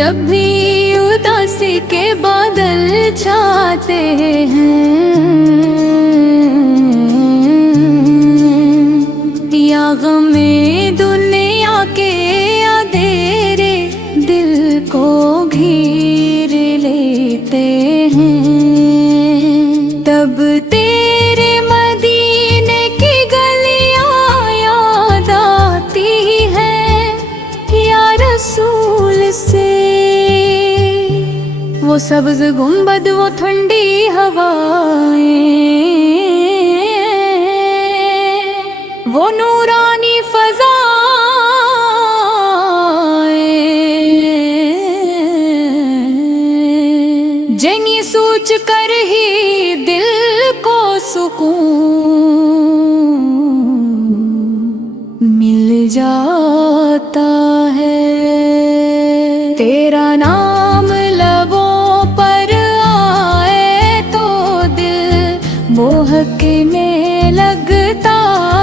जब भी उदासी के बादल छाते हैं या गमे दुनिया के अंधेरे दिल को घेर लेते हैं, तब तेरे मदीने की गलियां याद आती हैं या रसूल से। वो सब्ज गुंबद, वो ठंडी हवाएं, वो नूरानी फज़ाएं, जिन्हें सोच कर ही दिल को सुकून मिल जाता है। तेरा नाम लबों पर आए तो दिल मोहकने लगता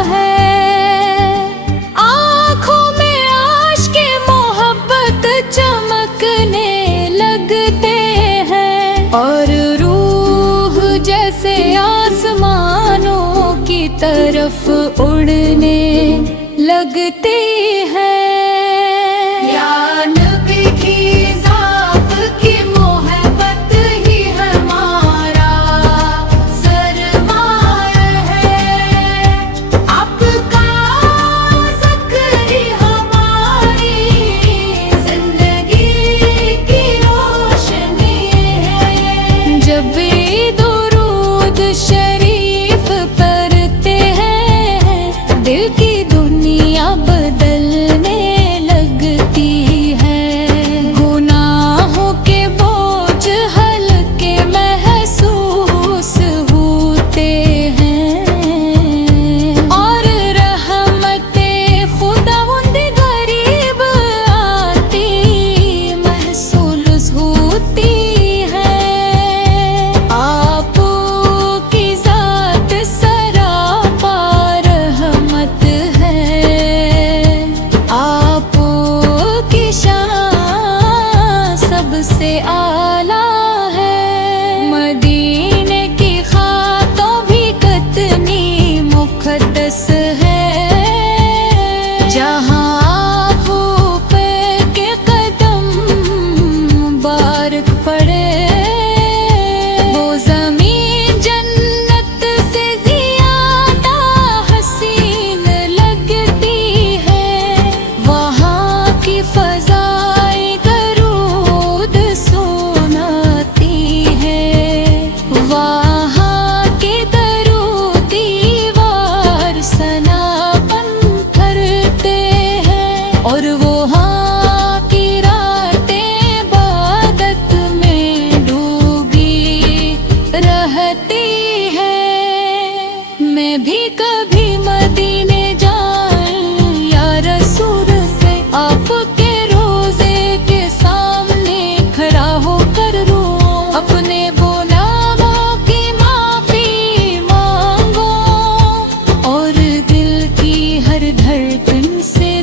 है, आँखों में आश्क मोहब्बत चमकने लगते हैं, और रूह जैसे आसमानों की तरफ उड़ने लगते हैं। से आला है मदीने की खातों भी कितनी मुक़द्दस है, जहाँ आप पे के कदम मुबारक पड़े, वो ज़मीन जन्नत से ज़्यादा हसीन लगती है। वहाँ की फ़ज़ा और वो हाँ की रातें इबादत में डूबी रहती है। मैं भी कभी मदीने जाऊं या रसूल से आपके रोज़े के सामने खड़ा होकर रोऊं, अपने गुनाहों की माफ़ी मांगो और दिल की हर धड़कन से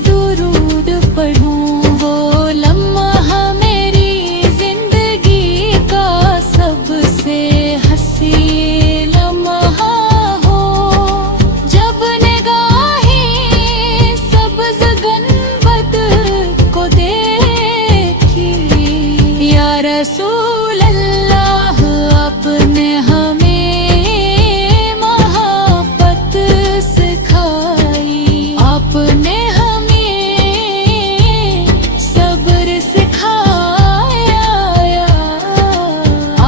रसूल अल्लाह आपने हमें मोहब्बत सिखाई, आपने हमें सब्र सिखाया,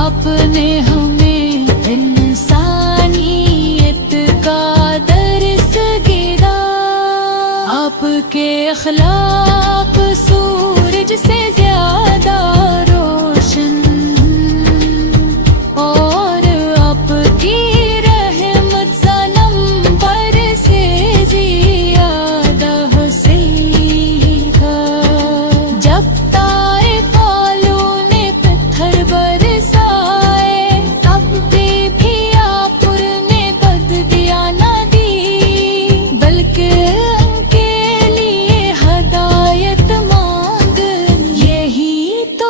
आपने हमें इंसानियत का दर्स गिरा। आपके अखलाक सूरज से ज़्यादा तो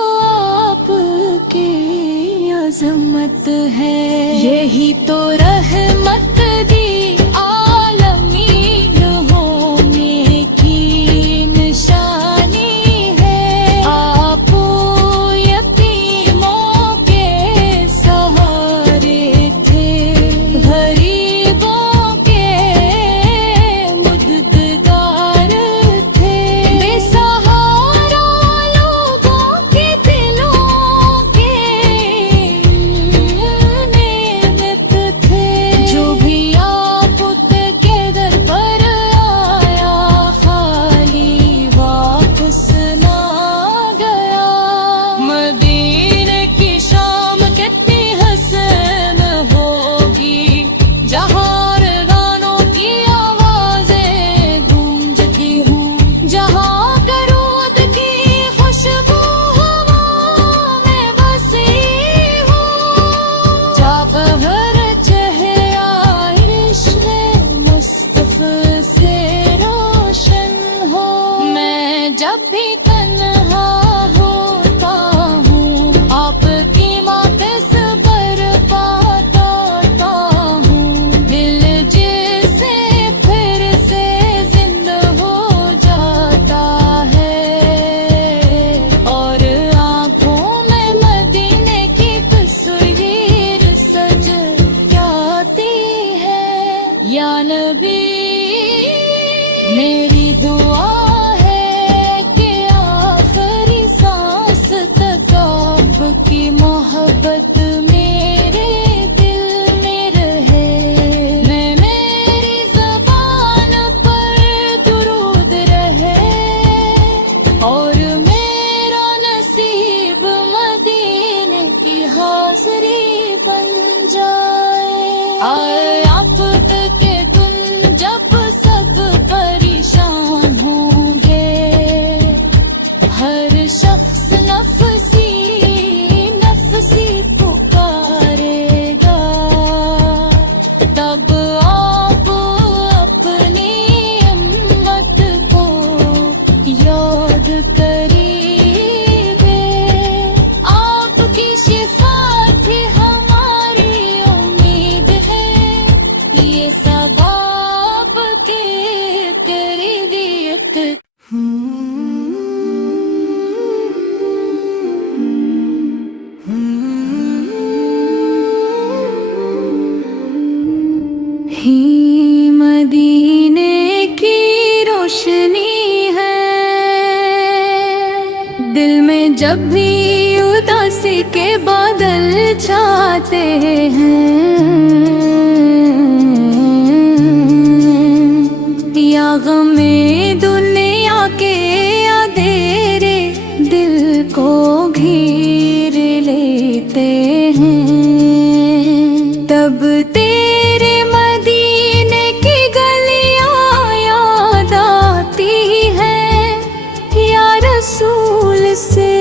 जब भी तन्हा होता हूँ, आपकी मातस पर पाता हूँ। दिल जिससे फिर से जिंदा हो जाता है, और आँखों में मदीने की तस्वीर सज जाती है। या नबी मेरी दुआ है कि आखिरी सांस तक आपकी मोहब्बत मेरे दिल में रहे। मैं मेरी ज़बान पर दुरूद रहे, और मेरा नसीब मदीने की हाज़री बन जाए। आए आप के तुम जब सब परेशान होंगे, हर शख्स नफसी नफसी पुकारेगा, तब आप अपनी उम्मत को याद करिए। आपकी शिफाअत ही हमारी उम्मीद है, ये सब आपके करीबियत। ही मदीने की रोशनी है, दिल में जब भी उदासी के बादल छाते हैं, या गमे दुनिया के अंधेरे दिल को घेर लेते हैं, तब तेरे मदीने की गलियां याद आती हैं या रसूल से।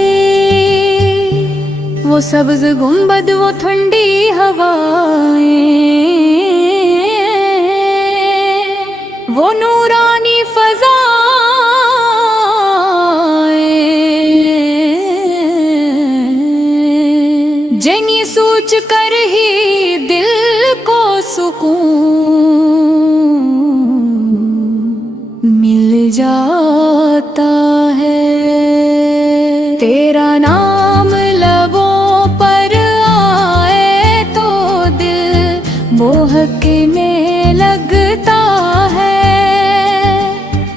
वो सब्ज गुंबद, वो ठंडी हवाएं, वो नूरानी फज़ाएं, जिन्हें सोच कर ही दिल को सुकून मिल जाता है। तेरा नाम लबों पर आए तो दिल मोहकने लगता है,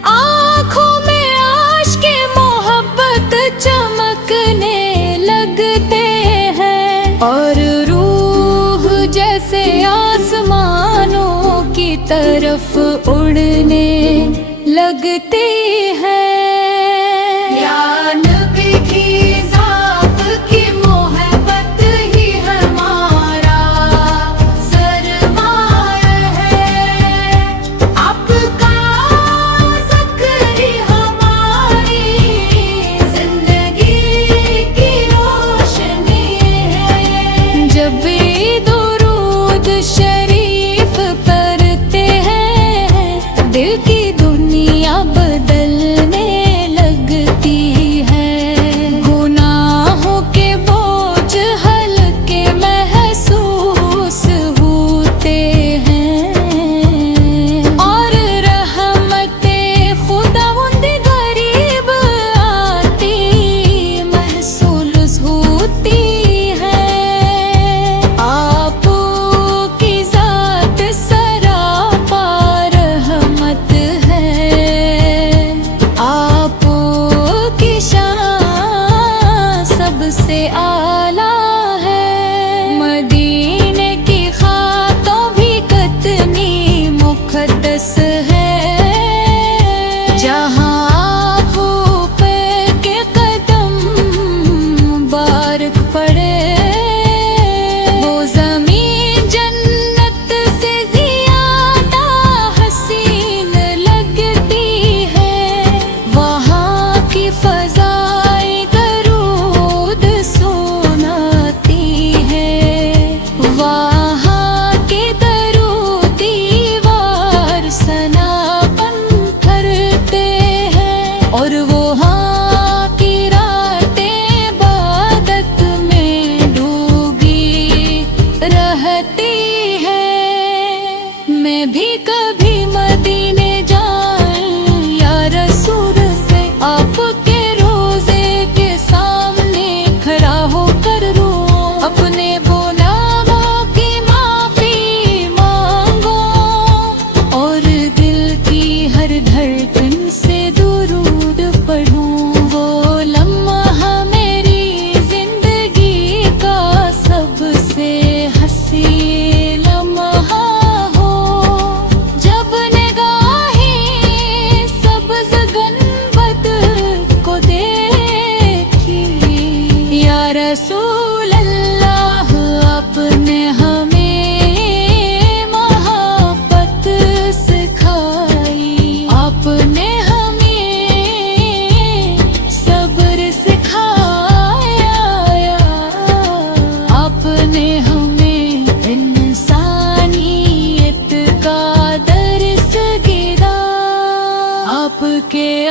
आँखों में आश्क़ मोहब्बत चमकने लगते हैं, और रूह जैसे आसमानों की तरफ उड़ने लगते हैं। या नबी की ज़ात की मोहब्बत ही हमारा सरमाया है, आपका ज़िक्र हमारी ज़िंदगी की रोशनी है। जब भी दुरूद शरीफ पढ़ते हैं, दिल की दुनिया बदल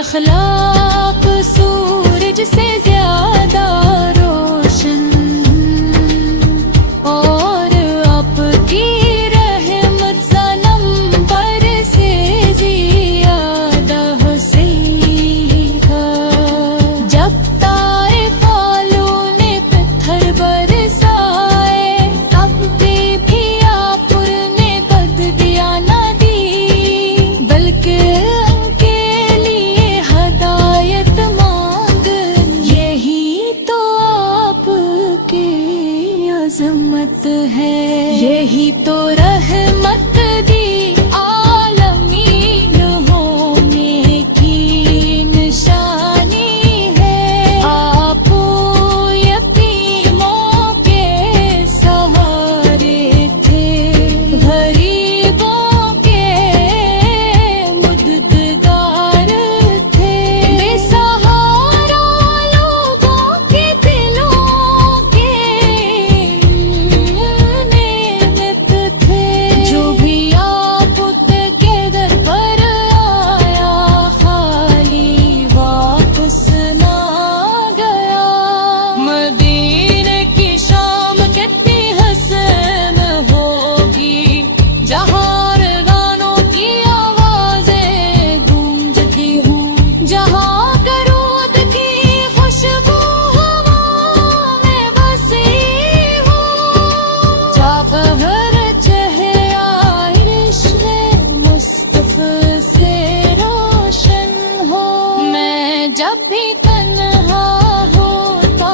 अखलाक सूरज से ज्यादा रोशन, और आपकी रहमत सनम पर से ज्यादा सीखा। जब तारे फालों ने पत्थर बरसाए, तब भी आपने बददिया न दी, बल्कि उनके लिए हदायत मांग। यही तो आपकी अज़मत है, यही तो रहमत दी आलमीन होने की निशानी है। आप यतीमों के सहारे थे, गरीबों के मददगार थे, बेसहारा लोगों के दिलों के नेमत थे। जो भी आप के दर पर आया, खाली वापस ना गया। मदीने की शाम कितनी हसन होगी, जहाँ गानों की आवाजें गूंजती हूँ, जहाँ करूद की खुशबू हवाओं में बसी हूँ। जाकर चेहरा इश्क़ मुस्तफ़ा से रोशन हो। मैं जब भी तन्हा होता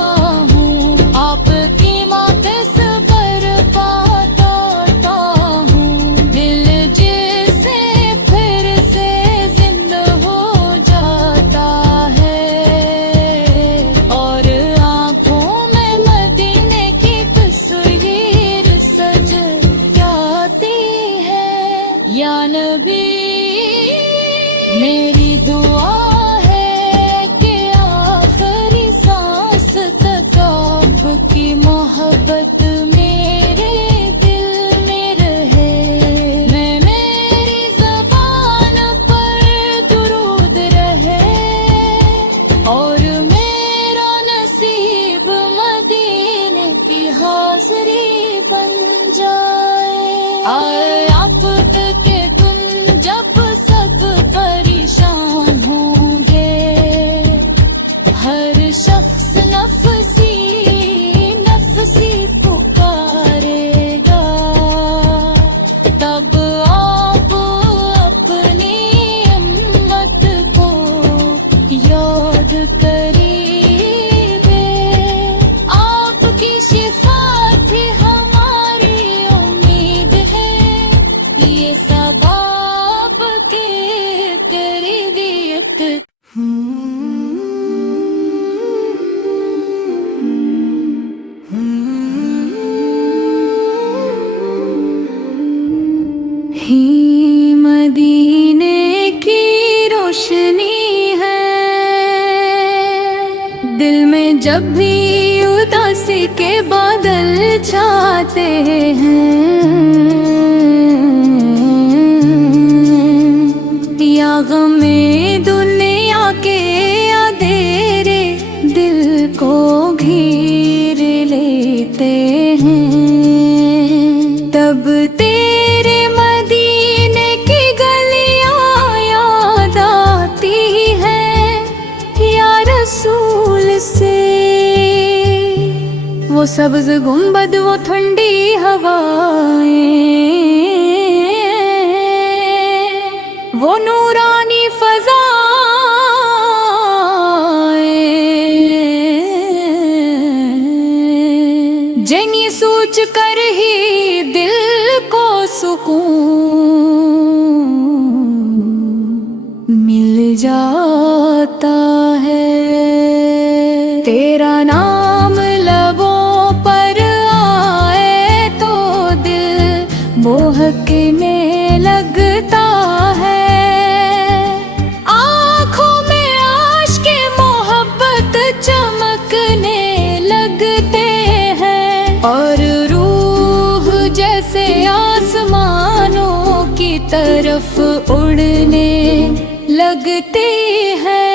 हूँ, आपकी मातस पर पाता हूँ। दिल जिससे फिर से जिंदा हो जाता है, और आँखों में मदीने की तस्वीर सज जाती है। या नबी, मेरी दुआ है कि आखिरी सांस तक आपकी मोहब्बत मेरे दिल में रहे। मैं मेरी ज़बान पर दुरूद रहे, और मेरा नसीब मदीने की हाज़री बन जाए। आए आपके गुन जब सब परेशान होंगे, हर शख्स नफसी नफसी पुकारेगा, तब आप अपनी उम्मत को याद करिए। आपकी शिफा थी हमारी उम्मीद है, ये सब आपके तरबियत। ही मदीने की रोशनी है, दिल में जब भी उदासी के बादल छाते हैं, या गमे दुनिया के अंधेरे दिल को घेर लेते हैं, तब तेरे मदीने की गलियां याद आती हैं या रसूल से। वो सब्ज गुंबद, वो ठंडी हवाएं, वो नूरानी फज़ाएं, जिन्हें सोच कर ही दिल को सुकून मिल जाता है। तेरा नाम लबों पर आए तो दिल मोहकने लगता है, आँखों में आश्क़े मोहब्बत चमकने लगते हैं, और रूह जैसे आसमानों की तरफ उड़ने लगते हैं।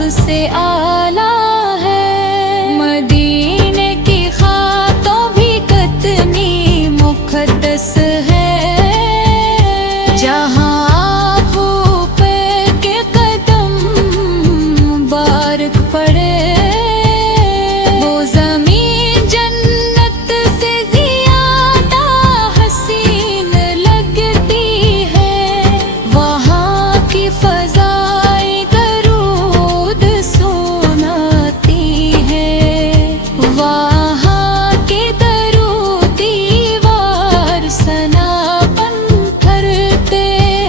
सबसे आला है। मदीने की खातों भी कितनी मुक़द्दस है। जहाँ आबू पे के कदम मुबारक पड़े, वो ज़मीन जन्नत से ज़्यादा हसीन लगती है। वहाँ की फ़ज़ाएं दरूद सुनाती है। वहाँ के दरूदी वार सनापन करते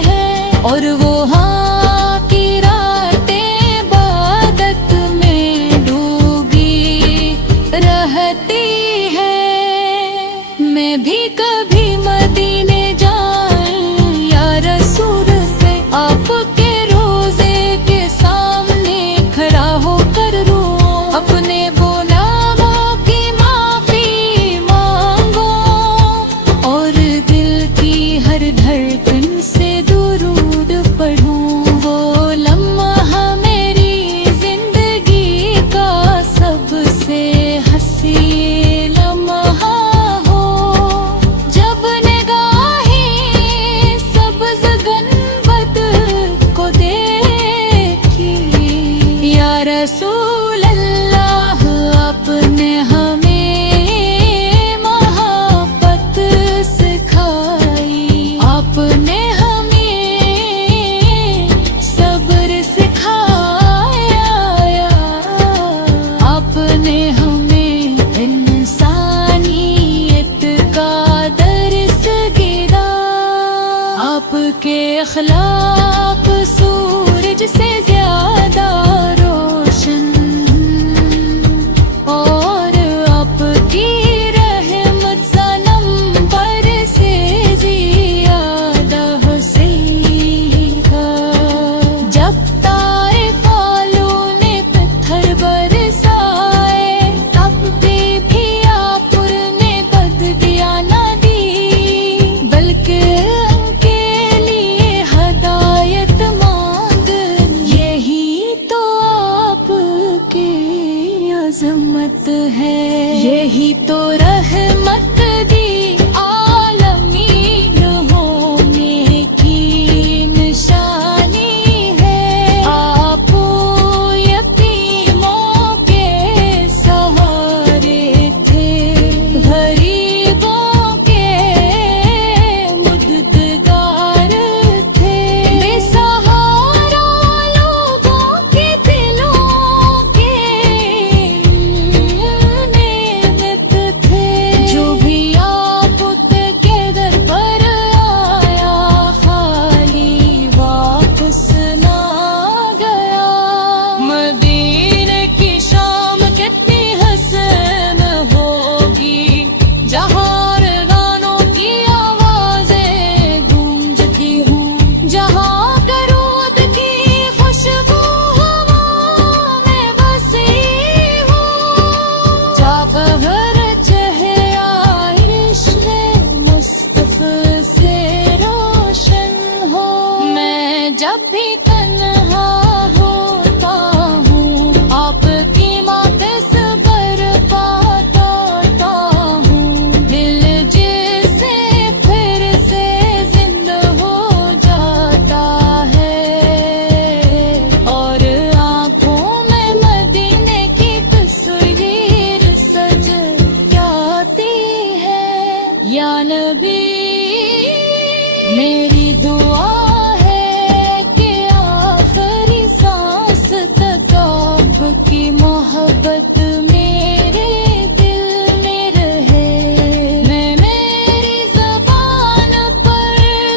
हैं। और वहाँ की रातें इबादत में डूबी रहती है। मैं भी कभी मदीने जाऊं या रसूल से आपके रोज़े के सामने खड़ा होकर रूं। अपने गुनाहों की माफ़ी मांगो और दिल की हर धड़कन से दुरूद पढ़ूं। वो लम्हा मेरी जिंदगी का सबसे हंसी लम्हा हो, जब निगाहें सब्ज़ गनबद को देखी। या रसूल अल्लाह, आपने हमें मोहब्बत सिखाई। आपने हमें सब्र सिखाया। आपने हमें इंसानियत का दर्स गिरा। आपके अखलाक सूरज से ज़्यादा रोशन, और आपकी रहमत सनम पर से ज़्यादा हसीका। जब ताइफ वालों ने पत्थर बरसाए, तब भी आपने बददिया न दी, बल्कि उनके लिए हदायत मांग। यही तो आपकी अज़मत है। यही तो रहमत दी आलमीन होने की निशानी है। आप यतीमों के सहारे थे, गरीबों के मददगार थे। बेसहारा लोगों के दिलों के नेमत थे। जो भी आप के दर पर आया, खाली वापस ना गया। मदीने की शाम कितनी हसन होगी, जहाँ गानों की आवाज़ें गूंजती हूँ। जहाँ दरूद की खुशबू हवा में बसी हूँ। जाकर चेहरा इश्क़ मुस्तफ़ा से रोशन हो। मैं जब भी तन्हा होता हूँ, आपकी मातस पर पाता हूँ। दिल जिसे फिर से जिंदा हो जाता है, और आँखों में मदीने की तस्वीर सज जाती है। या नबी, मेरी दुआ है कि आखिरी सांस तक आपकी मोहब्बत मेरे दिल में रहे। मैं मेरी ज़बान पर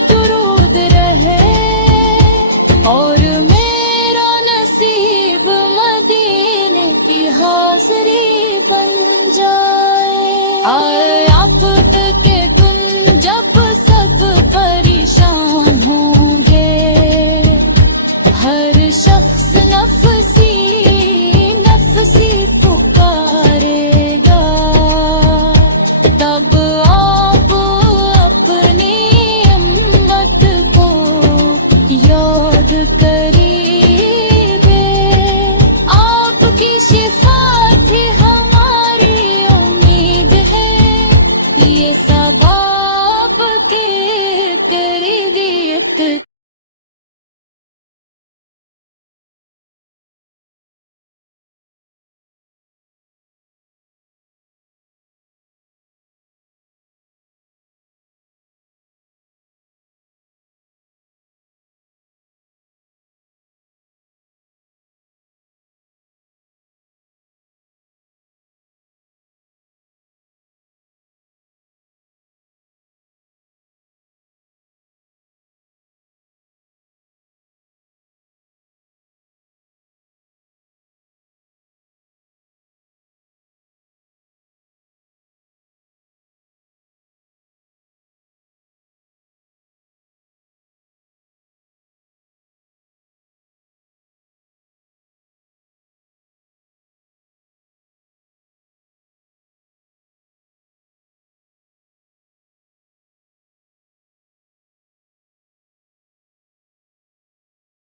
दुरूद रहे, और मेरा नसीब मदीने की हाज़री बन जाए। आए आप के गुन जब सब परेशान होंगे, हर शख्स नफसी नफसी पुकारेगा। तब आप अपनी उम्मत को याद कर